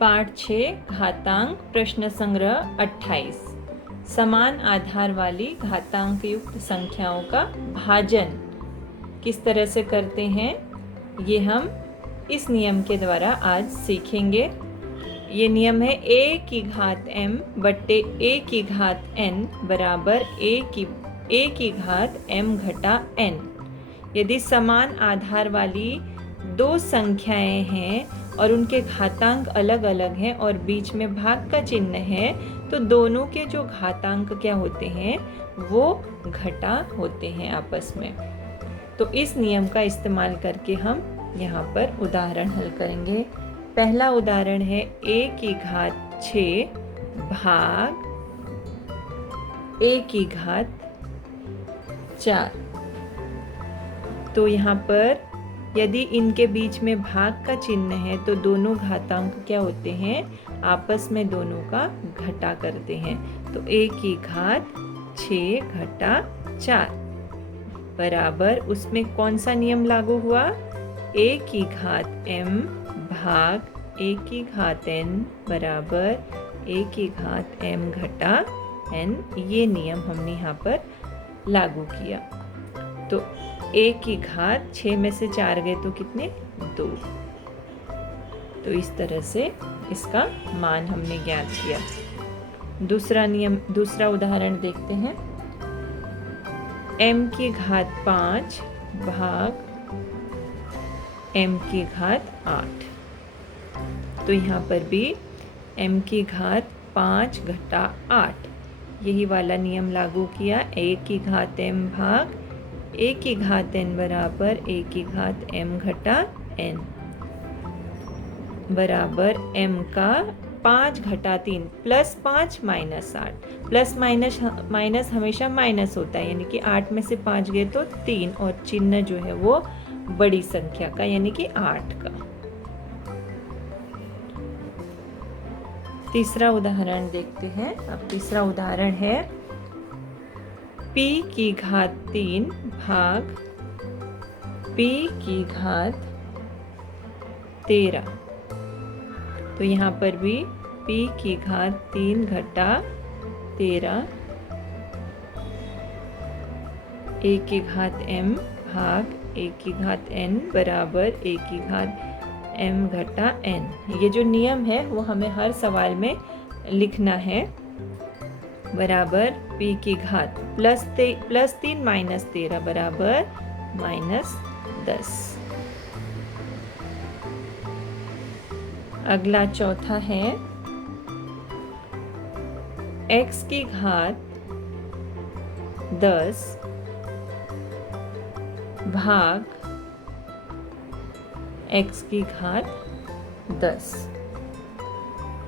पाठ 6 घातांक प्रश्न संग्रह 28। समान आधार वाली घातांक युक्त संख्याओं का भाजन किस तरह से करते हैं, ये हम इस नियम के द्वारा आज सीखेंगे। ये नियम है a की घात m बट्टे a की घात n बराबर a की घात m घटा n। यदि समान आधार वाली दो संख्याएं हैं और उनके घातांक अलग अलग हैं और बीच में भाग का चिन्ह है, तो दोनों के जो घातांक क्या होते हैं वो घटा होते हैं आपस में। तो इस नियम का इस्तेमाल करके हम यहाँ पर उदाहरण हल करेंगे। पहला उदाहरण है a की घात 6 भाग a की घात 4। तो यहाँ पर यदि इनके बीच में भाग का चिन्ह है तो दोनों घातांक क्या होते हैं, आपस में दोनों का घटा करते हैं। तो a की घात 6 घटा 4 बराबर, उसमें कौन सा नियम लागू हुआ, a की घात m भाग a की घात n बराबर a की घात m घटा n। ये नियम हमने यहाँ पर लागू किया। तो a की घात 6 में से 4 गए तो कितने, 2। तो इस तरह से इसका मान हमने ज्ञात किया। दूसरा उदाहरण देखते हैं। m की घात 5 भाग m की घात 8। तो यहाँ पर भी m की घात 5 घटा 8, यही वाला नियम लागू किया। a की घात m भाग a की घात n बराबर a की घात m घटा n बराबर m का 5 घटा 3 प्लस 5 माइनस 8। प्लस माइनस हमेशा माइनस होता है, यानी कि 8 में से 5 गए तो 3, और चिन्ह जो है वो बड़ी संख्या का यानी कि 8 का। तीसरा उदाहरण देखते हैं। अब तीसरा उदाहरण है p की घात 3 भाग p की घात 13। तो यहाँ पर भी p की घात 3 घटा 13 a की घात m भाग a की घात n बराबर a की घात m घटा n। ये जो नियम है वो हमें हर सवाल में लिखना है। बराबर p की घात प्लस 3 माइनस 13 बराबर माइनस 10। अगला चौथा है x की घात 10 भाग x की घात 10।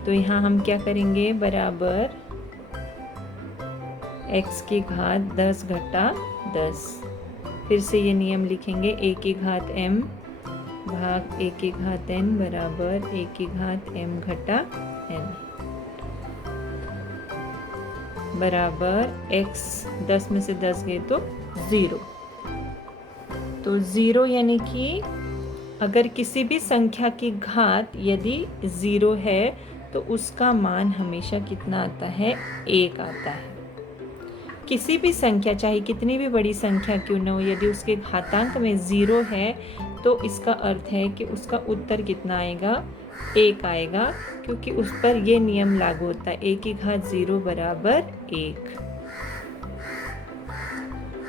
तो यहाँ हम क्या करेंगे, बराबर x की घात 10 घटा 10। फिर से ये नियम लिखेंगे, a की घात m भाग a की घात n बराबर a की घात m घटा n बराबर x 10 में से 10 गए तो 0। तो 0 यानी कि अगर किसी भी संख्या की घात यदि 0 है तो उसका मान हमेशा कितना आता है, 1 आता है। किसी भी संख्या चाहे कितनी भी बड़ी संख्या क्यों न हो, यदि उसके घातांक में 0 है तो इसका अर्थ है कि उसका उत्तर कितना आएगा, 1 आएगा, क्योंकि उस पर ये नियम लागू होता है, a की घात 0 बराबर 1।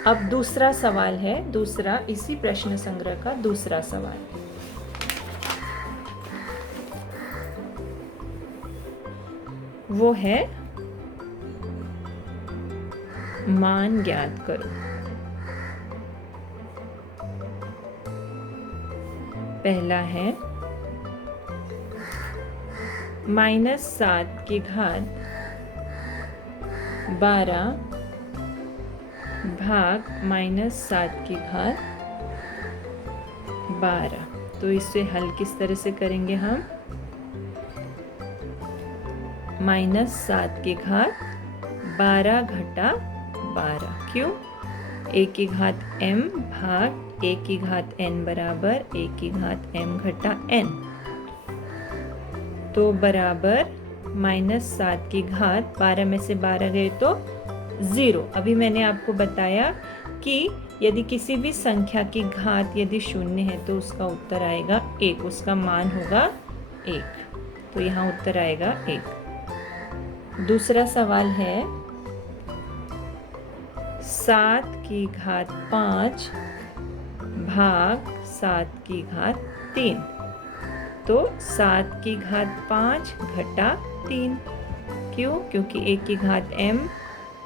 अब दूसरा सवाल है, दूसरा इसी प्रश्न संग्रह का दूसरा सवाल। वो है मान ज्ञात करो। पहला है -7 की घात 12 भाग -7 की घात 12। तो इससे हल किस तरह से करेंगे हम, -7 की घात 12 घटा 12। क्यों, a की घात m भाग a की घात n बराबर a की घात m घटा n। तो बराबर -7 की घात, 12 में से 12 गए तो 0। अभी मैंने आपको बताया कि यदि किसी भी संख्या की घात यदि शून्य है तो उसका उत्तर आएगा 1, उसका मान होगा 1। तो यहाँ उत्तर आएगा 1। दूसरा सवाल है 7 की घात 5 भाग 7 की घात 3। तो 7 की घात 5 घटा 3। क्यों? क्योंकि 1 की घात m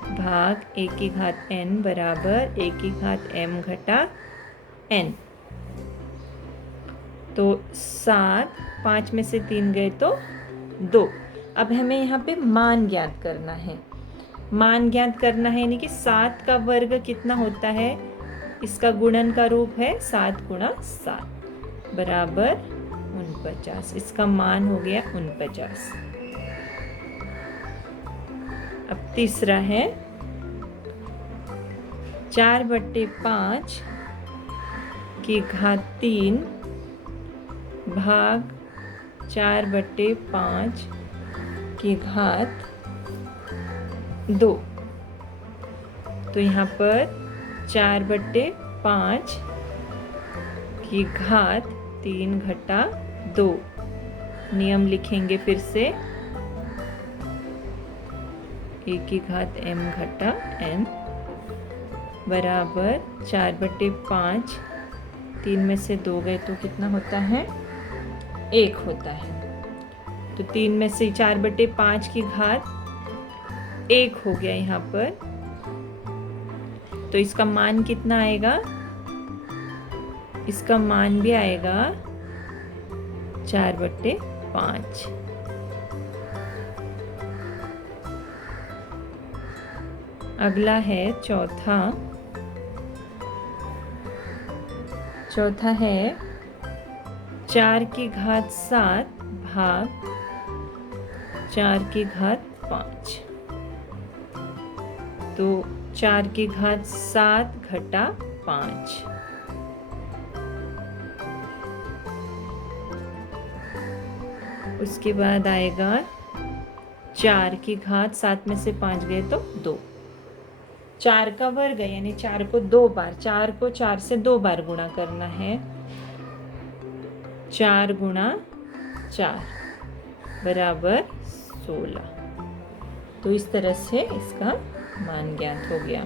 भाग 1 की घात n बराबर 1 की घात m घटा n। तो 7, 5 में से 3 गए तो 2। अब हमें यहाँ पे मान ज्ञात करना है। मान ज्ञात करना है यानी कि 7 का वर्ग कितना होता है, इसका गुणन का रूप है 7 गुणा 7 बराबर 49। इसका मान हो गया 49। अब तीसरा है 4/5 की घात 3 भाग 4/5 की घात 2। तो यहाँ पर 4/5 की घात 3 घटा 2। नियम लिखेंगे फिर से, 1 की घात m घटा n बराबर 4/5, 3 में से 2 गए तो कितना होता है, 1 होता है। तो 3 में से 4/5 की घात 1 हो गया यहाँ पर। तो इसका मान कितना आएगा, इसका मान भी आएगा 4/5। अगला है चौथा है 4 की घात 7 भाग 4 की घात 5। तो 4 की घात 7 घटा 5। उसके बाद आएगा 4 की घात 7 में से 5 गए तो 2। 4 का वर्ग है यानी 4 को 2 बार, 4 को 4 से 2 बार गुणा करना है। 4 गुणा 4 बराबर 16। तो इस तरह से इसका मान ज्ञात हो गया।